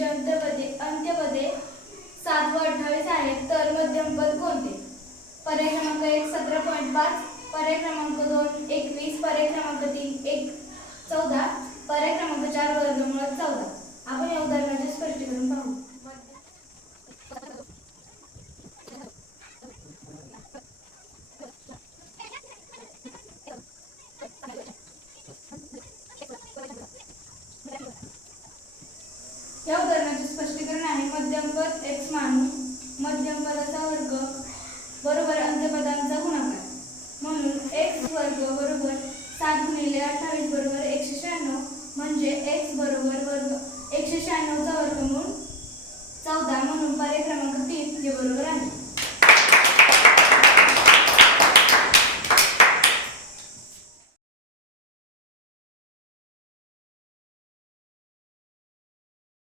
संख्येचे अंत्यपदे 7 व 28 आहेत, तर मध्यमपद कोणते? पर्याय क्रमांक 1 17.5, पर्याय क्रमांक 2 21, पर्याय क्रमांक 3 14, पर्याय क्रमांक 4 वर्गमूळ 14. आपण या उदाहरणाचे स्पष्टीकरण पाहू. या उदाहरणाचे स्पष्टीकरण आहे. मध्यमपद x मानू मध्यमपदाचा वर्ग बरोबर अंत्यपदांचा गुणाकार, म्हणून x वर्ग बरोबर 7 गुणिले 28 बरोबर 196, म्हणजे x बरोबर वर्ग 196 चा वर्गमूळ 14, म्हणून पर्याय क्रमांक 3 हे बरोबर आहे.